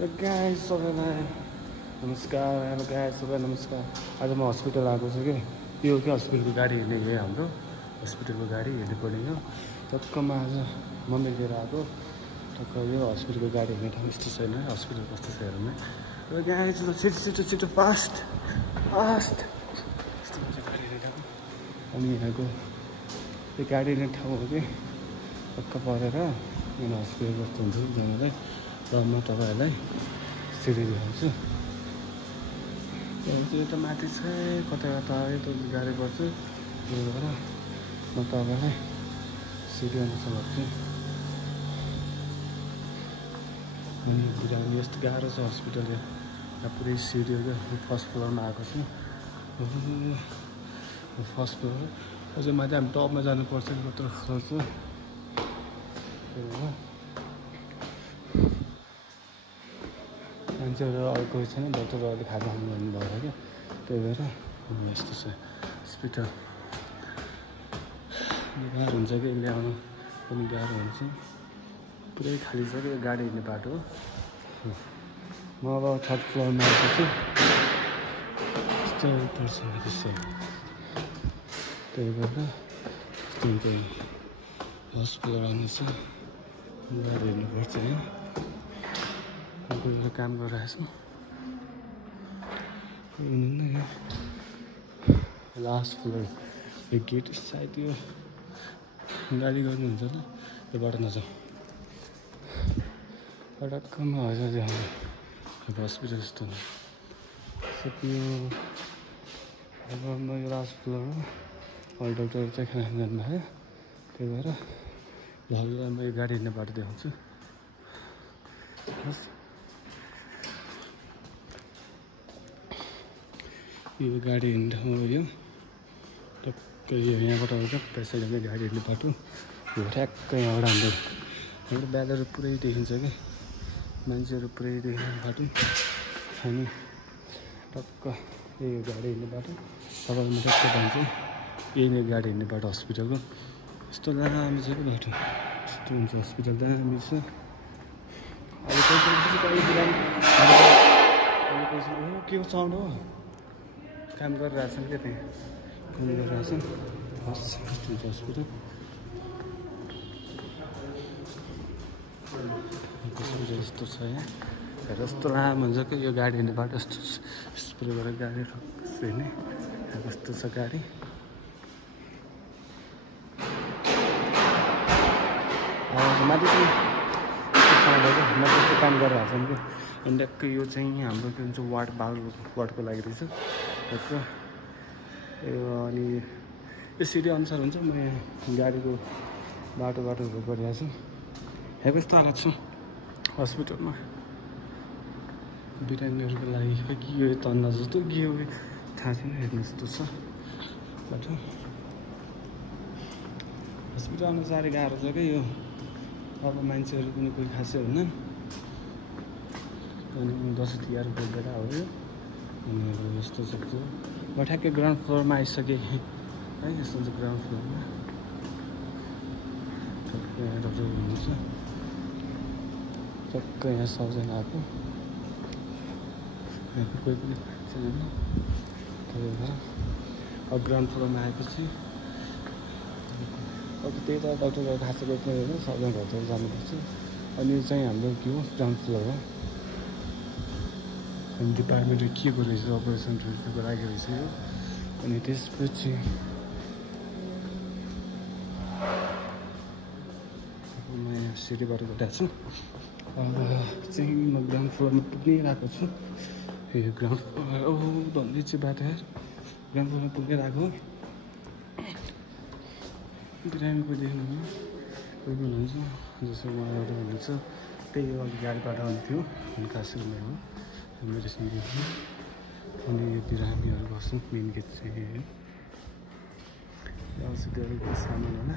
Guys सबैलाई नमस्कार। Hello guys सबैलाई नमस्कार। आज म हस्पिटल आएको छु कि यो के हस्पिटलको गाडी हेर्ने गयो हाम्रो हस्पिटलको गाडी हेर्नु पर्ने हो। टक्कमा आज मम्मी लिएर आएको टक्क यो हस्पिटलको गाडी हेर्ने ठाउँ यस्तो छैन हस्पिटल कस्तो छ हेर्नु। र गाइस छिटो फास्ट यस्तो गाडी हेर्ने ठाउँ अनि यहाँको यो गाडी हेर्ने ठाउँ हो कि टक्क परेर यहाँ हस्पिटल कस्तो हुन्छ जानलाई र म तपाईँहरूलाई सिडी देखाउँछु। चाहिँ यता माथि चाहिँ कता यता गाडी पर्छु त्यही भएर म तपाईँलाई सिडी अनुसार गर्छु। अनि बिरामी यस्तो गाह्रो छ हस्पिटल यहाँ पुरै सिडी हो क्या। फर्स्ट फ्लोरमा आएको छु फर्स्ट फ्लोर अझै माथि हामी टपमा जानुपर्छ कि कत्रो फ्लोर छ त्यही भएर मान्छेहरू अर्को छैन डक्टरहरूले खाजा खानु भन्नुभयो क्या त्यही भएर यस्तो छ हस्पिटल गाह्रो हुन्छ कि ल्याउनु पनि गाह्रो हुन्छ पुरै खाली छ कि गाडी हिँड्ने बाटो हो। म अब थर्ड फ्लोरमा आएको छु यस्तो पर्छ त्यसै त्यही भएर चाहिँ फर्स्ट फ्लोर आउनु छ गाडी हेर्नुपर्छ है। काम गरिरहेको छु लास्ट फ्लोर यो गेट सायद यो गाडी गर्नुहुन्छ होला योबाट नजाउँ टक्कमा हजुर अब हस्पिटल जस्तो यो अब म यो लास्ट फ्लोर हो अरू डक्टर चाहिँ खाना जानुभयो त्यही भएर हजुरलाई म यो गाडी हिँड्ने बाटो देखाउँछु। यो गाडी हिँड्ने ठाउँ हो यो टक्क यो यहाँबाट आउँछ प्यासेन्जरले गाडी हिँड्ने बाटो यो ठ्याक्क यहाँबाट हाम्रो ब्यालहरू पुरै देखिन्छ कि मान्छेहरू पुरै देखिने बाटो अनि टक्क यही गाडी हिँड्ने बाटो तपाईँलाई म टक्क भन्छु यही नै गाडी हिँड्ने बाटो हस्पिटलको यस्तो दामी छ कि बाटो यस्तो हुन्छ हस्पिटल दामी छ। के को साउन्ड हो काम गरिरहेछन् क्या त्यहाँ काम गरिरहेछन् हुन्छ हस्पिटल हस्पिटल यस्तो छ यहाँ यस्तो लामो हुन्छ कि यो गाडी हिँड्ने बाटो यस्तो यस्तो गरेर गाडी हिँड्ने कस्तो छ गाडी माथि चाहिँ त्यस्तो काम गरिरहेछन् कि अनि ट्याक्कै यो चाहिँ हाम्रो के भन्छ वार्डको लागि रहेछ टक्क यो अनि यो सिडी अनुसार हुन्छ। म यहाँ गाडीको बाटोहरू गरिरहेको छु यहाँ यस्तो हालत छ हस्पिटलमा बिरामीहरूको लागि खै के यो तन्दा जस्तो के हो थाहा छैन हेर्नु जस्तो छ बाटो हस्पिटल आउनु साह्रै गाह्रो छ क्या यो अब मान्छेहरू पनि कोही खासै हुन्न अनि दसैँ तिहारको बेला हो यो अनि यस्तो छ म ठ्याक्कै ग्राउन्ड फ्लोरमा आइसकेँ है यस्तो हुन्छ ग्राउन्ड फ्लोरमा टक्कै यहाँ डक्टर हुनुहुन्छ टक्क यहाँ सबजना आएको कोही पनि छैन त्यही भएर अब ग्राउन्ड फ्लोरमा आएपछि अब त्यही त डक्टरहरू खासै कोही पनि होइन सबजना घरतिर जानुपर्छ। अनि यो चाहिँ हाम्रो के हो ग्राउन्ड फ्लोर हो अनि डिपार्टमेन्टले के गरेछ अपरेसन थ्रुको लागि रहेछ यो अनि त्यसपछि म यहाँ सिडीबाट गइरहेको छु अब चाहिँ म ग्राउन्ड फ्लोरमा पुगिरहेको छु यो ग्राउन्ड फ्लोर भन्दै चाहिँ बाटो ग्राउन्ड फ्लोरमा पुगिरहेको बिरामीको देख्नु कोही पनि हुन्छ जस्तो उहाँबाट हुनुहुन्छ त्यही हो अलिक गाडीबाट आउँथ्यो अनि काशीमा हो मेडिसिन दिन्छु अनि यो बिरामीहरू बस्नु मेन गेट चाहिँ औषधिहरूको सामान होला